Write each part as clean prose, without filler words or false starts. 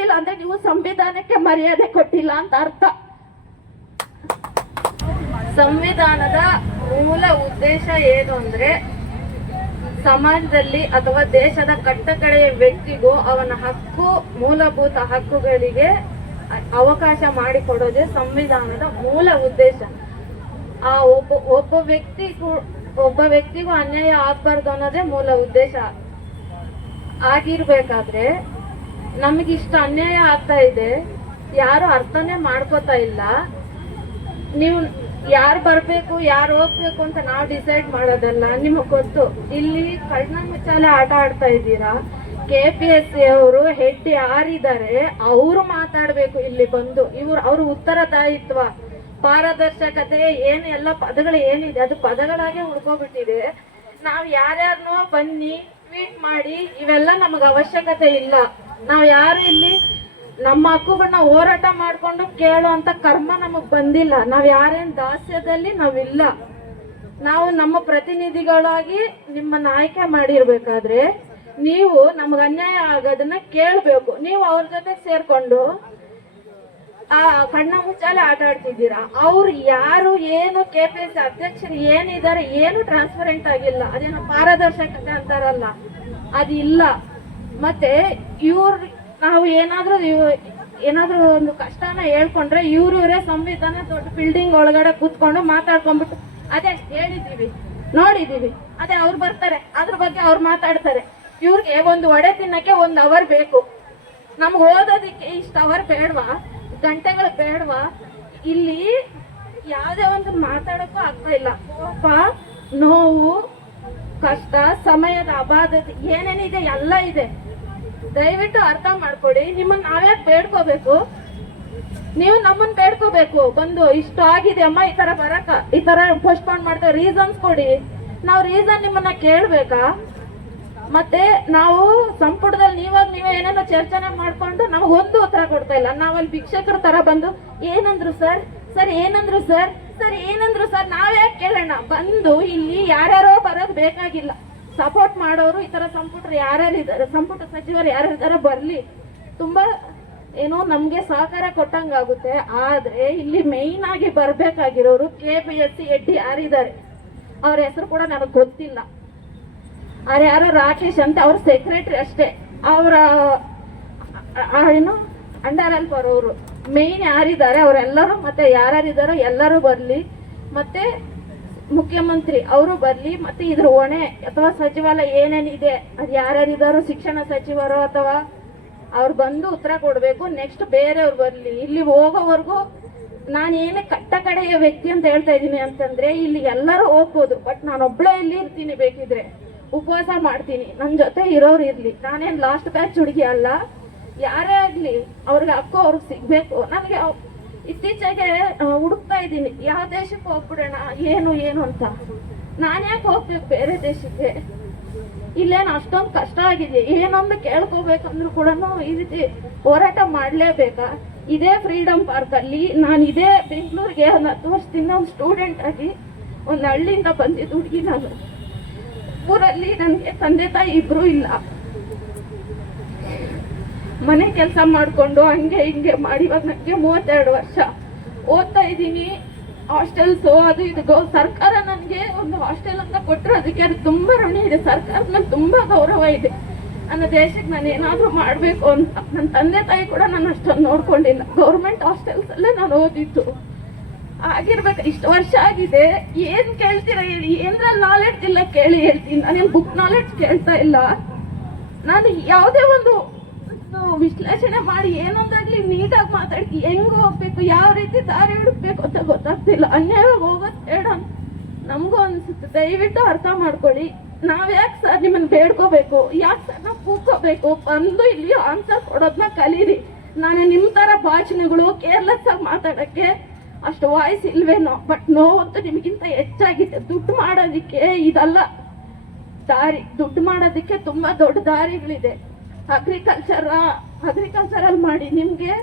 ಕೊಟ್ಟಿಲ್ಲ ಅಂದ್ರೆ ನೀವು ಸಂವಿಧಾನಕ್ಕೆ ಮರ್ಯಾದೆ ಕೊಟ್ಟಿಲ್ಲ ಅಂತ ಅರ್ಥ. ಸಂವಿಧಾನದ ಮೂಲ ಉದ್ದೇಶ ಏನು ಅಂದ್ರೆ ಸಮಾಜದಲ್ಲಿ ಅಥವಾ ದೇಶದ ಕಟ್ಟಕಡೆಯ ವ್ಯಕ್ತಿಗೂ ಅವನ ಹಕ್ಕು, ಮೂಲಭೂತ ಹಕ್ಕುಗಳಿಗೆ ಅವಕಾಶ ಮಾಡಿಕೊಡೋದೇ ಸಂವಿಧಾನದ ಮೂಲ ಉದ್ದೇಶ. ಆ ಒಬ್ಬ ವ್ಯಕ್ತಿಗೂ ಅನ್ಯಾಯ ಆಗ್ಬಾರ್ದು ಅನ್ನೋದೇ ಮೂಲ ಉದ್ದೇಶ ಆಗಿರ್ಬೇಕಾದ್ರೆ ನಮಗಿಷ್ಟು ಅನ್ಯಾಯ ಆಗ್ತಾ ಇದೆ, ಯಾರು ಅರ್ಥನೇ ಮಾಡ್ಕೋತಾ ಇಲ್ಲ. ನೀವು ಯಾರು ಬರ್ಬೇಕು ಯಾರು ಹೋಗ್ಬೇಕು ಅಂತ ನಾವು ಡಿಸೈಡ್ ಮಾಡೋದಲ್ಲ, ನಿಮಗ್ ಗೊತ್ತು. ಇಲ್ಲಿ ಕಣ್ಣ ಮುಚ್ಚಾಲೆ ಆಟ ಆಡ್ತಾ ಇದ್ದೀರಾ. KPSC ಅವರು ಹೆಡ್ ಯಾರಿದ್ದಾರೆ ಅವರು ಮಾತಾಡ್ಬೇಕು ಇಲ್ಲಿ ಬಂದು. ಅವ್ರ ಉತ್ತರದಾಯಿತ್ವ, ಪಾರದರ್ಶಕತೆ ಏನು ಎಲ್ಲ ಪದಗಳು ಏನಿದೆ ಅದು ಪದಗಳಾಗೆ ಉಳ್ಕೊಬಿಟ್ಟಿದೆ. ನಾವ್ ಯಾರ್ಯಾರನೋ ಬನ್ನಿ ಟ್ವೀಟ್ ಮಾಡಿ ಇವೆಲ್ಲ ನಮಗ್ ಅವಶ್ಯಕತೆ ಇಲ್ಲ. ನಾವ್ ಯಾರು ಇಲ್ಲಿ ನಮ್ಮ ಹಕ್ಕುಗಳನ್ನ ಹೋರಾಟ ಮಾಡ್ಕೊಂಡು ಕೇಳೋ ಅಂತ ಕರ್ಮ ನಮಗ್ ಬಂದಿಲ್ಲ. ನಾವ್ ಯಾರೇನ್ ದಾಸ್ಯದಲ್ಲಿ ನಾವಿಲ್ಲ. ನಾವು ನಮ್ಮ ಪ್ರತಿನಿಧಿಗಳಾಗಿ ನಿಮ್ಮನ್ನ ಆಯ್ಕೆ ಮಾಡಿರ್ಬೇಕಾದ್ರೆ ನೀವು ನಮಗ್ ಅನ್ಯಾಯ ಆಗೋದನ್ನ ಕೇಳ್ಬೇಕು. ನೀವು ಅವ್ರ ಜೊತೆ ಸೇರ್ಕೊಂಡು ಆ ಕಣ್ಣ ಮುಚ್ಚಾಲೆ ಆಟ ಆಡ್ತಿದ್ದೀರಾ. ಅವ್ರು ಯಾರು ಏನು KPSC ಅಧ್ಯಕ್ಷರು ಏನಿದ್ದಾರೆ ಏನು ಟ್ರಾನ್ಸ್ಪರೆಂಟ್ ಆಗಿಲ್ಲ. ಅದೇನೋ ಪಾರದರ್ಶಕತೆ ಅಂತಾರಲ್ಲ ಅದಿಲ್ಲ. ಮತ್ತೆ ನಾವು ಏನಾದ್ರೂ ಒಂದು ಕಷ್ಟನ ಹೇಳ್ಕೊಂಡ್ರೆ ಇವರೇ ಸಂವಿಧಾನ ದೊಡ್ಡ ಬಿಲ್ಡಿಂಗ್ ಒಳಗಡೆ ಕೂತ್ಕೊಂಡು ಮಾತಾಡ್ಕೊಂಡ್ಬಿಟ್ಟು ಅದೇ ಹೇಳಿದೀವಿ ನೋಡಿದೀವಿ, ಅದೇ ಅವ್ರು ಬರ್ತಾರೆ ಅದ್ರ ಬಗ್ಗೆ ಅವ್ರು ಮಾತಾಡ್ತಾರೆ. ಇವ್ರಿಗೆ ಒಂದು ವಡೆ ತಿನ್ನಕ್ಕೆ 1 ಅವರ್ ಬೇಕು, ನಮ್ಗೆ ಓದೋದಿಕ್ಕೆ ಇಷ್ಟು ಅವರ್ ಬೇಡವಾ, ಗಂಟೆಗಳು ಬೇಡವಾ? ಇಲ್ಲಿ ಯಾವುದೇ ಒಂದು ಮಾತಾಡಕ್ಕೂ ಆಗ್ತಾ ಇಲ್ಲ. ಕೋಪ, ನೋವು, ಕಷ್ಟ, ಸಮಯದ ಅಭಾದತೆ ಏನೇನಿದೆ ಎಲ್ಲ ಇದೆ. ದಯವಿಟ್ಟು ಅರ್ಥ ಮಾಡ್ಕೊಡಿ. ನಿಮ್ಮನ್ನ ನಾವ್ಯಾಕೆ ಬೇಡ್ಕೋಬೇಕು? ನೀವು ನಮ್ಮನ್ನ ಬೇಡ್ಕೋಬೇಕು ಬಂದು ಇಷ್ಟು ಆಗಿದೆ ಅಮ್ಮ ಈ ತರ ಪೋಸ್ಟ್ಪೋನ್ ಮಾಡ್ತೇವೆ, ರೀಸನ್ಸ್ ಕೊಡಿ. ನಾವು ರೀಸನ್ ನಿಮ್ಮನ್ನ ಕೇಳ್ಬೇಕಾ? ಮತ್ತೆ ನಾವು ಸಂಪುಟದಲ್ಲಿ ನೀವೇ ಏನೇನೋ ಚರ್ಚನೆ ಮಾಡ್ಕೊಂಡು ನಮಗೊಂದು ಉತ್ತರ ಕೊಡ್ತಾ ಇಲ್ಲ. ನಾವಲ್ಲಿ ಭಿಕ್ಷಕರ ತರ ಬಂದು ಏನಂದ್ರು ಸರ್ ಏನಂದ್ರು ಸರ್ ನಾವ್ಯಾಕೆ ಕೇಳೋಣ? ಬಂದು ಇಲ್ಲಿ ಯಾರ್ಯಾರೋ ಬರೋದು ಬೇಕಾಗಿಲ್ಲ. ಸಪೋರ್ಟ್ ಮಾಡೋರು ಈ ತರ ಸಂಪುಟ ಸಚಿವರು ಯಾರ್ಯಾರಿದ್ದಾರೆ ಬರ್ಲಿ. ತುಂಬಾ ಏನೋ ನಮ್ಗೆ ಸಹಕಾರ ಕೊಟ್ಟಂಗಾಗುತ್ತೆ. ಆದ್ರೆ ಇಲ್ಲಿ ಮೇಯ್ನ್ ಆಗಿ ಬರ್ಬೇಕಾಗಿರೋರು KPSC ಹೆಡ್ ಯಾರಿದ್ದಾರೆ ಅವ್ರ ಹೆಸರು ಕೂಡ ನನಗೆ ಗೊತ್ತಿಲ್ಲ. ಅವ್ರ ಯಾರೋ ರಾಕೇಶ್ ಅಂತ ಅವ್ರ ಸೆಕ್ರೆಟರಿ ಅಷ್ಟೇ. ಅವರ ಏನು ಅಂಡರ್ ಅಲ್ಲಿ ಬರೋರು ಮೇಯ್ನ್ ಯಾರಿದ್ದಾರೆ ಅವರೆಲ್ಲರೂ, ಮತ್ತೆ ಯಾರ್ಯಾರಿದ್ದಾರೋ ಎಲ್ಲರೂ ಬರ್ಲಿ. ಮತ್ತೆ ಮುಖ್ಯಮಂತ್ರಿ ಅವರು ಬರ್ಲಿ. ಮತ್ತೆ ಇದ್ರ ಹೊಣೆ ಅಥವಾ ಸಚಿವಾಲಯ ಏನೇನಿದೆ ಅದು ಯಾರ್ಯಾರಿದ್ದಾರೋ, ಶಿಕ್ಷಣ ಸಚಿವರು ಅಥವಾ ಅವ್ರು ಬಂದು ಉತ್ತರ ಕೊಡ್ಬೇಕು. ನೆಕ್ಸ್ಟ್ ಬೇರೆಯವ್ರು ಬರ್ಲಿ. ಇಲ್ಲಿ ಹೋಗೋವರೆಗೂ ನಾನೇನೇ ಕಟ್ಟ ಕಡೆಯ ವ್ಯಕ್ತಿ ಅಂತ ಹೇಳ್ತಾ ಇದ್ದೀನಿ ಅಂತಂದ್ರೆ ಇಲ್ಲಿ ಎಲ್ಲರೂ ಹೋಗ್ಬೋದು, ಬಟ್ ನಾನೊಬ್ಳೇ ಇಲ್ಲಿ ಇರ್ತೀನಿ. ಬೇಕಿದ್ರೆ ಉಪವಾಸ ಮಾಡ್ತೀನಿ, ನನ್ನ ಜೊತೆ ಇರೋರು ಇರ್ಲಿ. ನಾನೇನ್ ಲಾಸ್ಟ್ ಬ್ಯಾಚ್ ಹುಡುಗಿ ಅಲ್ಲ. ಯಾರೇ ಆಗ್ಲಿ ಅವ್ರಿಗೆ ಹಕ್ಕು ಅವ್ರಿಗೆ ಸಿಗ್ಬೇಕು. ನನಗೆ ಇತ್ತೀಚೆಗೆ ಹುಡುಕ್ತಾ ಇದ್ದೀನಿ ಯಾವ ದೇಶಕ್ಕೆ ಹೋಗ್ಬಿಡೋಣ ಏನು ಅಂತ. ನಾನು ಯಾಕೆ ಹೋಗ್ಬೇಕು ಬೇರೆ ದೇಶಕ್ಕೆ? ಇಲ್ಲೇನು ಅಷ್ಟೊಂದು ಕಷ್ಟ ಆಗಿದೆ. ಏನೊಂದು ಕೇಳ್ಕೋಬೇಕಂದ್ರೂ ಕೂಡ ಈ ರೀತಿ ಹೋರಾಟ ಮಾಡ್ಲೇಬೇಕಾ? ಇದೇ ಫ್ರೀಡಮ್ ಪಾರ್ಕ್ ಅಲ್ಲಿ ನಾನು ಇದೇ ಬೆಂಗಳೂರಿಗೆ 10 ವರ್ಷದಿಂದ ಒಂದು ಸ್ಟೂಡೆಂಟ್ ಆಗಿ ಒಂದು ಹಳ್ಳಿಯಿಂದ ಬಂದಿದ್ದು ಹುಡುಗಿ. ನಾನು ಊರಲ್ಲಿ ನನಗೆ ತಂದೆ ತಾಯಿ ಇಬ್ರು ಇಲ್ಲ. ಮನೆ ಕೆಲಸ ಮಾಡ್ಕೊಂಡು ಹಂಗೆ ಹಿಂಗೆ ಮಾಡಿ ಇವಾಗ ನನಗೆ 32 ವರ್ಷ ಓದ್ತಾ ಇದ್ದೀನಿ. ಹಾಸ್ಟೆಲ್ಸ್ ಅದು ಇದು ಸರ್ಕಾರ ನನಗೆ ಒಂದು ಹಾಸ್ಟೆಲ್ ಅಂತ ಕೊಟ್ಟರು. ಅದಕ್ಕೆ ಅದು ತುಂಬಾ ಋಣಿ ಇದೆ. ಸರ್ಕಾರದ ಮೇಲೆ ತುಂಬಾ ಗೌರವ ಇದೆ. ನನ್ನ ದೇಶಕ್ಕೆ ನಾನು ಏನಾದ್ರೂ ಮಾಡ್ಬೇಕು ಅಂತ. ನನ್ನ ತಂದೆ ತಾಯಿ ಕೂಡ ನಾನು ಅಷ್ಟೊಂದು ನೋಡ್ಕೊಂಡಿಲ್ಲ. ಗೌರ್ಮೆಂಟ್ ಹಾಸ್ಟೆಲ್ಸ್ ಅಲ್ಲೇ ನಾನು ಓದಿದ್ದು. ಆಗಿರ್ಬೇಕು. ಇಷ್ಟು ವರ್ಷ ಆಗಿದೆ. ಏನ್ ಕೇಳ್ತೀರಾ ಹೇಳಿ? ಏನ್ರಲ್ಲಿ ನಾಲೆಡ್ಜ್ ಇಲ್ಲ ಕೇಳಿ ಹೇಳ್ತೀನಿ. ನಾನೇನು ಬುಕ್ ನಾಲೆಡ್ಜ್ ಕೇಳ್ತಾ ಇಲ್ಲ. ನಾನು ಯಾವುದೇ ಒಂದು ವಿಶ್ಲೇಷಣೆ ಮಾಡಿ ಏನೊಂದಾಗ್ಲಿ ನೀಟಾಗಿ ಮಾತಾಡಿ ಹೆಂಗ್ ಹೋಗ್ಬೇಕು, ಯಾವ ರೀತಿ ದಾರಿ ಹುಡುಕ್ಬೇಕು ಅಂತ ಗೊತ್ತಾಗ್ತಿಲ್ಲ. ಅನ್ಯಾಯವಾಗಿ ಹೋಗೋದು ಬೇಡ ಅಂತ ನಮಗೂ ಅನ್ಸುತ್ತೆ. ದಯವಿಟ್ಟು ಅರ್ಥ ಮಾಡ್ಕೊಳ್ಳಿ. ನಾವ್ ಯಾಕೆ ಸರ್ ನಿಮ್ಮನ್ನ ಬೇಡ್ಕೋಬೇಕು? ಯಾಕೆ ಸರ್ ನಾವು ಕೂಗ್ಕೋಬೇಕು? ಬಂದು ಇಲ್ಲಿ ಆನ್ಸರ್ ಕೊಡೋದನ್ನ ಕಲೀರಿ. ನಾನು ನಿಮ್ ತರ ಭಾಷಣಗಳು ಕೇರ್ಲೆಸ್ ಆಗಿ ಮಾತಾಡಕ್ಕೆ ಅಷ್ಟು ವಾಯ್ಸ್ ಇಲ್ವೇನೋ, ಬಟ್ ನೋವಂತೂ ನಿಮಗಿಂತ ಹೆಚ್ಚಾಗಿದೆ. ದುಡ್ಡು ಮಾಡೋದಿಕ್ಕೆ ಇದಲ್ಲ ದಾರಿ. ದುಡ್ಡು ಮಾಡೋದಿಕ್ಕೆ ತುಂಬಾ ದೊಡ್ಡ ದಾರಿಗಳಿದೆ. ಅಗ್ರಿಕಲ್ಚರಲ್ ಮಾಡಿ ನಿಮ್ಗೆ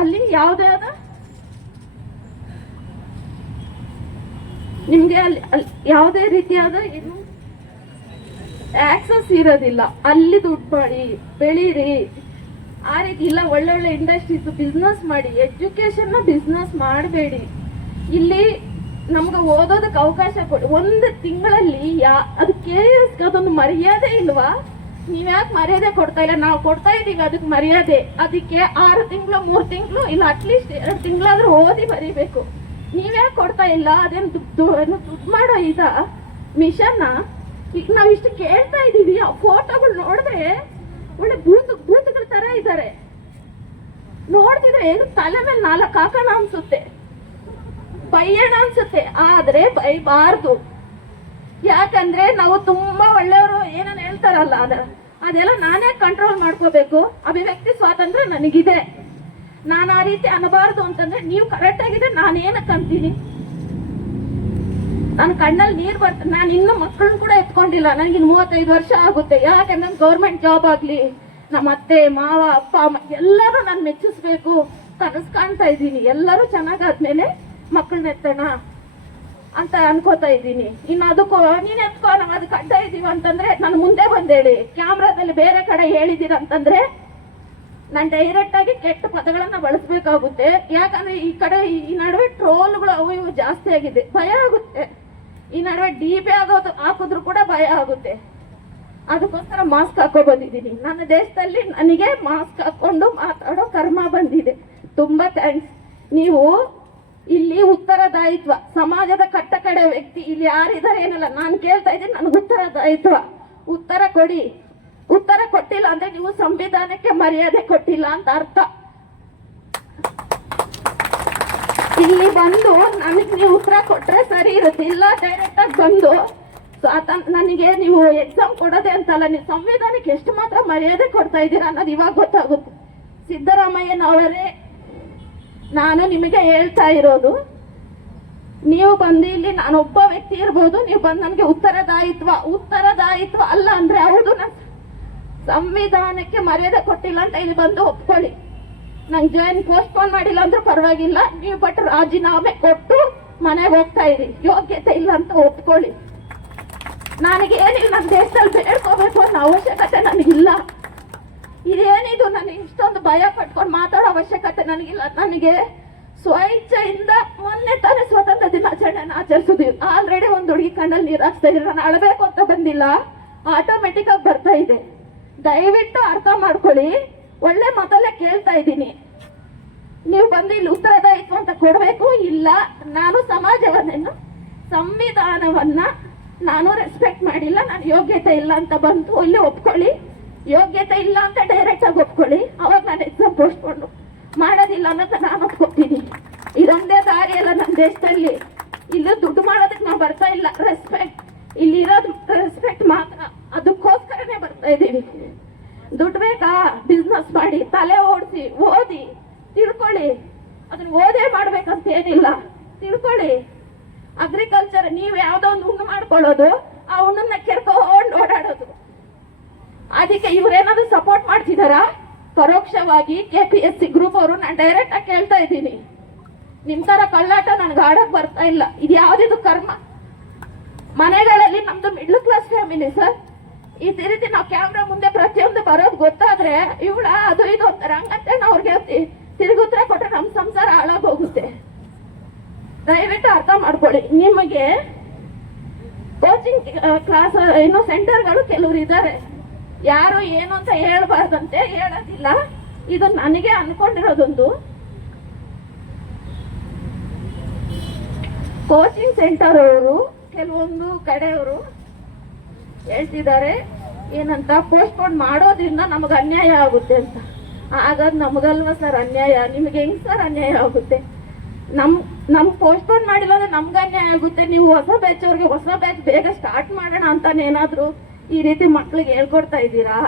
ಅಲ್ಲಿ ಯಾವ್ದಾದ ನಿಮ್ಗೆ ಅಲ್ಲಿ ಯಾವುದೇ ರೀತಿಯಾದ ಏನು ಆಕ್ಸಸ್ ಇರೋದಿಲ್ಲ. ಅಲ್ಲಿ ದುಡ್ಡು ಮಾಡಿ ಬೆಳೀರಿ. ಆ ರೀತಿ ಇಲ್ಲ, ಒಳ್ಳೊಳ್ಳೆ ಇಂಡಸ್ಟ್ರೀಸ್ ಬಿಸ್ನೆಸ್ ಮಾಡಿ, ಎಜುಕೇಶನ್ ಬಿಸ್ನೆಸ್ ಮಾಡಬೇಡಿ. ಇಲ್ಲಿ ನಮ್ಗೆ ಓದೋದಕ್ಕೆ ಅವಕಾಶ ಕೊಡಿ. ಒಂದು ತಿಂಗಳಲ್ಲಿ ಅದಕ್ಕೆ ಅದೊಂದು ಮರ್ಯಾದೆ ಇಲ್ವಾ? ನೀವ್ಯಾಕೆ ಮರ್ಯಾದೆ ಕೊಡ್ತಾ ಇಲ್ಲ? ನಾವು ಕೊಡ್ತಾ ಇದೀವಿ ಅದಕ್ಕೆ ಮರ್ಯಾದೆ. ಅದಕ್ಕೆ 6 ತಿಂಗಳು 3 ತಿಂಗಳು ಇಲ್ಲ ಅಟ್ಲೀಸ್ಟ್ 2 ತಿಂಗಳಾದ್ರೂ ಓದಿ ಬರೀಬೇಕು. ನೀವ್ಯಾಕೆ ಕೊಡ್ತಾ ಇಲ್ಲ? ಅದೇನು ದುಡ್ಡು ಮಾಡೋ ಇದ ಮಿಷನ್ನ? ಈಗ ನಾವ್ ಇಷ್ಟು ಕೇಳ್ತಾ ಇದೀವಿ, ಆ ಫೋಟೋಗಳು ನೋಡಿದ್ರೆ ಒಳ್ಳೆ ಭೂತಗಳ ತರ ಇದ್ದಾರೆ. ನೋಡ್ತಿದ್ರೆ ಏನು ತಲೆ ಮೇಲೆ 4 ಹಾಕೋಣ ಅನ್ಸುತ್ತೆ, ಬೈಯೋಣ ಅನ್ಸುತ್ತೆ. ಆದ್ರೆ ಬೈಬಾರ್ದು. ಯಾಕಂದ್ರೆ ನಾವು ತುಂಬಾ ಒಳ್ಳೆಯವರು ಏನನ್ನ ಹೇಳ್ತಾರಲ್ಲ, ಅದೆಲ್ಲ ನಾನೇ ಕಂಟ್ರೋಲ್ ಮಾಡ್ಕೋಬೇಕು. ಅಭಿವ್ಯಕ್ತಿ ಸ್ವಾತಂತ್ರ್ಯ ನನಗಿದೆ, ನಾನು ಆ ರೀತಿ ಅನ್ನಬಾರ್ದು ಅಂತಂದ್ರೆ ನೀವು ಕರೆಕ್ಟ್ ಆಗಿದೆ. ನಾನೇನಕ್ಕೆ ಅಂತೀನಿ? ನನ್ನ ಕಣ್ಣಲ್ಲಿ ನೀರು ಬರ್ತದೆ. ನಾನು ಇನ್ನೂ ಮಕ್ಕಳನ್ನ ಕೂಡ ಎತ್ಕೊಂಡಿಲ್ಲ, ನನಗಿನ್ನು 35 ವರ್ಷ ಆಗುತ್ತೆ. ಯಾಕಂದ್ರೆ ಗೌರ್ಮೆಂಟ್ ಜಾಬ್ ಆಗ್ಲಿ, ನಮ್ಮ ಅತ್ತೆ ಮಾವ ಅಪ್ಪ ಅಮ್ಮ ಎಲ್ಲರೂ ನಾನು ಮೆಚ್ಚಿಸ್ಬೇಕು ಕನಸು ಕಾಣ್ತಾ ಇದ್ದೀನಿ. ಎಲ್ಲರೂ ಚೆನ್ನಾಗಾದ್ಮೇಲೆ ಮಕ್ಕಳನ್ನ ಎತ್ತೋಣ ಅಂತ ಅನ್ಕೋತಾ ಇದ್ದೀನಿ. ಇನ್ನು ಅದಕ್ಕೂ ನೀನ್ ಎತ್ಕೋ, ನಾವು ಅದಕ್ಕೆ ಅಡ್ಡ ಇದೀವಿ ಅಂತಂದ್ರೆ ನಾನು ಮುಂದೆ ಬಂದೇಳಿ. ಕ್ಯಾಮ್ರಾದಲ್ಲಿ ಬೇರೆ ಕಡೆ ಹೇಳಿದೀರ ಅಂತಂದ್ರೆ ನಾನು ಡೈರೆಕ್ಟ್ ಆಗಿ ಕೆಟ್ಟ ಪದಗಳನ್ನ ಬಳಸಬೇಕಾಗುತ್ತೆ. ಯಾಕಂದ್ರೆ ಈ ಕಡೆ ಈ ನಡುವೆ ಟ್ರೋಲ್ಗಳು ಅವು ಇವು ಜಾಸ್ತಿ ಆಗಿದೆ, ಭಯ ಆಗುತ್ತೆ. ಈ ನಡುವೆ DP ಹಾಕಿದ್ರು ಕೂಡ ಭಯ ಆಗುತ್ತೆ. ಅದಕ್ಕೋಸ್ಕರ ಮಾಸ್ಕ್ ಹಾಕೋ ಬಂದಿದ್ದೀನಿ. ನನ್ನ ದೇಶದಲ್ಲಿ ನನಗೆ ಮಾಸ್ಕ್ ಹಾಕೊಂಡು ಮಾತಾಡೋ ಕರ್ಮ ಬಂದಿದೆ. ತುಂಬಾ ಥ್ಯಾಂಕ್ಸ್. ನೀವು ಇಲ್ಲಿ ಉತ್ತರದಾಯಿತ್ವ, ಸಮಾಜದ ಕಟ್ಟ ಕಡೆ ವ್ಯಕ್ತಿ ಇಲ್ಲಿ ಯಾರಿದ್ದಾರೆ ಏನಲ್ಲ, ನಾನು ಕೇಳ್ತಾ ಇದ್ದೀನಿ, ನನಗೆ ಉತ್ತರದಾಯಿತ್ವ. ಉತ್ತರ ಕೊಡಿ. ಉತ್ತರ ಕೊಟ್ಟಿಲ್ಲ ಅಂದ್ರೆ ನೀವು ಸಂವಿಧಾನಕ್ಕೆ ಮರ್ಯಾದೆ ಕೊಟ್ಟಿಲ್ಲ ಅಂತ ಅರ್ಥ. ಇಲ್ಲಿ ಬಂದು ನನಗೆ ನೀವು ಉತ್ತರ ಕೊಟ್ರೆ ಸರಿ ಇರುತ್ತೆ. ಇಲ್ಲ ಡೈರೆಕ್ಟ್ ಆಗಿ ಬಂದು ನನಗೆ ನೀವು ಎಕ್ಸಾಮ್ ಕೊಡೋದೆ ಅಂತಲ್ಲ, ನೀವು ಸಂವಿಧಾನಕ್ಕೆ ಎಷ್ಟು ಮಾತ್ರ ಮರ್ಯಾದೆ ಕೊಡ್ತಾ ಇದ್ದೀರಾ ಅನ್ನೋದು ಇವಾಗ ಗೊತ್ತಾಗುತ್ತೆ. ಸಿದ್ದರಾಮಯ್ಯನವರೇ, ನಾನು ನಿಮಗೆ ಹೇಳ್ತಾ ಇರೋದು, ನೀವು ಬಂದು ಇಲ್ಲಿ ನಾನೊಬ್ಬ ವ್ಯಕ್ತಿ ಇರ್ಬೋದು, ನೀವು ಬಂದು ನನಗೆ ಉತ್ತರದಾಯಿತ್ವ ಅಲ್ಲ ಅಂದ್ರೆ ಹೌದು, ನಾನು ಸಂವಿಧಾನಕ್ಕೆ ಮರ್ಯಾದೆ ಕೊಟ್ಟಿಲ್ಲ ಅಂತ ಇಲ್ಲಿ ಬಂದು ಒಪ್ಕೊಳ್ಳಿ. ನಂಗೆ ಜಾಯಿನ್ ಪೋಸ್ಟ್ಪೋನ್ ಮಾಡಿಲ್ಲ ಅಂದ್ರೂ ಪರವಾಗಿಲ್ಲ, ನೀವು ಬಟ್ ರಾಜೀನಾಮೆ ಕೊಟ್ಟು ಮನೆಗೆ ಹೋಗ್ತಾ ಇರಿ. ಯೋಗ್ಯತೆ ಇಲ್ಲ ಅಂತ ಒಪ್ಕೊಳ್ಳಿ. ನನಗೆ ಏನಿಲ್ಲ, ನನ್ನ ದೇಶದಲ್ಲಿ ಬೇಡ್ಕೋಬೇಕು ಅನ್ನೋ ಅವಶ್ಯಕತೆ ನನಗಿಲ್ಲ. ಇದೇನಿದು ನನಗೆ ಇಷ್ಟೊಂದು ಭಯ ಪಟ್ಕೊಂಡು ಮಾತಾಡೋ ಅವಶ್ಯಕತೆ ನನಗಿಲ್ಲ. ನನಗೆ ಸ್ವಇಚ್ಛೆಯಿಂದ ಮೊನ್ನೆ ತಾನೇ ಸ್ವತಂತ್ರ ದಿನಾಚರಣೆಯನ್ನು ಆಚರಿಸಿದ್ವಿ. ಆಲ್ರೆಡಿ ಒಂದು ಹುಡುಗಿ ಕಣ್ಣಲ್ಲಿ ನೀರು ಹಾಕ್ತಾ ಇದ್ರೆ ನಾನು ಅಳಬೇಕು ಅಂತ ಬಂದಿಲ್ಲ, ಆಟೋಮೆಟಿಕ್ ಆಗಿ ಬರ್ತಾ ಇದೆ. ದಯವಿಟ್ಟು ಅರ್ಥ ಮಾಡ್ಕೊಳ್ಳಿ. ಒಳ್ಳೆ ಮಾತಲ್ಲೇ ಕೇಳ್ತಾ ಇದ್ದೀನಿ. ನೀವು ಬಂದು ಇಲ್ಲಿ ಉತ್ತರದಾಯಿತ್ವ ಅಂತ ಕೊಡಬೇಕು. ಇಲ್ಲ, ನಾನು ಸಮಾಜವನ್ನೇನು ಸಂವಿಧಾನವನ್ನ ನಾನು ರೆಸ್ಪೆಕ್ಟ್ ಮಾಡಿಲ್ಲ, ನಾನು ಯೋಗ್ಯತೆ ಇಲ್ಲ ಅಂತ ಬಂದು ಇಲ್ಲಿ ಒಪ್ಕೊಳ್ಳಿ. ಯೋಗ್ಯತೆ ಇಲ್ಲ ಅಂತ ಡೈರೆಕ್ಟ್ ಆಗಿ ಒಪ್ಕೊಳ್ಳಿ. ಅವಾಗ ನಾನು ಎಕ್ಸಾಮ್ ಪೋಸ್ಟ್ಪೋನ್ ಮಾಡೋದಿಲ್ಲ ಅನ್ನೋದು ನಾನು ಒಪ್ಕೊತೀನಿ. ಇದೊಂದೇ ದಾರಿ ಅಲ್ಲ ನಮ್ಮ ದೇಶದಲ್ಲಿ. ಇಲ್ಲಿ ದುಡ್ಡು ಮಾಡೋದಕ್ಕೆ ನಾವು ಬರ್ತಾ ಇಲ್ಲ, ರೆಸ್ಪೆಕ್ಟ್ ಇಲ್ಲಿ ಇರೋದು ರೆಸ್ಪೆಕ್ಟ್ ಮಾತ್ರ. ಅದಕ್ಕೋಸ್ಕರನೇ ಬರ್ತಾ ಇದ್ದೀವಿ. ದುಡ್ಡು ಬೇಕಾ? ಬಿಸ್ನೆಸ್ ಮಾಡಿ, ತಲೆ ಓಡಿಸಿ, ಓದಿ, ತಿಳ್ಕೊಳ್ಳಿ. ಅದನ್ನ ಓದೇ ಮಾಡ್ಬೇಕಂತ ಏನಿಲ್ಲ, ತಿಳ್ಕೊಳ್ಳಿ. ಅಗ್ರಿಕಲ್ಚರ್ ನೀವು ಯಾವ್ದೋ ಒಂದು ಹುಣ್ಣು ಮಾಡ್ಕೊಳ್ಳೋದು, ಆ ಹುಣ್ಣನ್ನ ಕೆರ್ಕೊಂಡು ಓಡಾಡೋದು. ಅದಕ್ಕೆ ಇವ್ರೇನಾದ್ರು ಸಪೋರ್ಟ್ ಮಾಡ್ತಿದಾರಾ? ಪರೋಕ್ಷವಾಗಿ KPSC ಗ್ರೂಪ್ ಅವರು ನಾನು ಡೈರೆಕ್ಟ್ ಆಗಿ ಕೇಳ್ತಾ ಇದ್ದೀನಿ. ನಿಮ್ ತರ ಕಳ್ಳಾಟ ನನ್ಗೆ ಆಡಕ್ ಬರ್ತಾ ಇಲ್ಲ. ಇದು ಯಾವ್ದಿದು ಕರ್ಮ? ಮನೆಗಳಲ್ಲಿ ನಮ್ದು ಮಿಡ್ಲ್ ಕ್ಲಾಸ್ ಫ್ಯಾಮಿಲಿ ಸರ್. ಈ ರೀತಿ ನಾವು ಕ್ಯಾಮ್ರಾ ಮುಂದೆ ಪ್ರತಿಯೊಂದು ಬರೋದು ಗೊತ್ತಾದ್ರೆ ಇವಳ ಅದು ಇದು ಅಂತಾರೆ. ಹಂಗಂತ ನಾವು ಅವ್ರಿಗೆ ತಿರುಗುತ್ತರ ಕೊಟ್ರೆ ನಮ್ ಸಂಸಾರ ಹಾಳಾಗೋಗುತ್ತೆ. ದಯವಿಟ್ಟು ಅರ್ಥ ಮಾಡ್ಕೊಳ್ಳಿ. ನಿಮಗೆ ಕೋಚಿಂಗ್ ಕ್ಲಾಸ್ ಏನೋ ಸೆಂಟರ್ಗಳು ಕೆಲವರು ಇದ್ದಾರೆ, ಯಾರು ಏನು ಅಂತ ಹೇಳ್ಬಾರ್ದಂತೆ ಹೇಳೋದಿಲ್ಲ. ಇದು ನನಗೆ ಅನ್ಕೊಂಡಿರೋದೊಂದು ಕೋಚಿಂಗ್ ಸೆಂಟರ್ ಅವರು ಕೆಲವೊಂದು ಕಡೆಯವರು ಹೇಳ್ತಿದ್ದಾರೆ ಏನಂತ, ಪೋಸ್ಟ್ಪೋನ್ ಮಾಡೋದ್ರಿಂದ ನಮಗೆ ಅನ್ಯಾಯ ಆಗುತ್ತೆ ಅಂತ. ಹಾಗಾದ್ರೆ ನಮಗಲ್ವ ಸರ್ ಅನ್ಯಾಯ? ನಿಮ್ಗೆ ಹೆಂಗ್ ಸರ್ ಅನ್ಯಾಯ ಆಗುತ್ತೆ? ನಮ್ ಪೋಸ್ಟ್ಪೋನ್ ಮಾಡಿಲ್ಲ ಅಂದ್ರೆ ನಮ್ಗೆ ಅನ್ಯಾಯ ಆಗುತ್ತೆ. ನೀವು ಹೊಸ ಬ್ಯಾಚ್ ಅವ್ರಿಗೆ ಹೊಸ ಬ್ಯಾಚ್ ಬೇಗ ಸ್ಟಾರ್ಟ್ ಮಾಡೋಣ ಅಂತಾನೆ ಏನಾದ್ರು ಈ ರೀತಿ ಮಕ್ಳಿಗೆ ಹೇಳ್ಕೊಡ್ತಾ ಇದ್ದೀರಾ?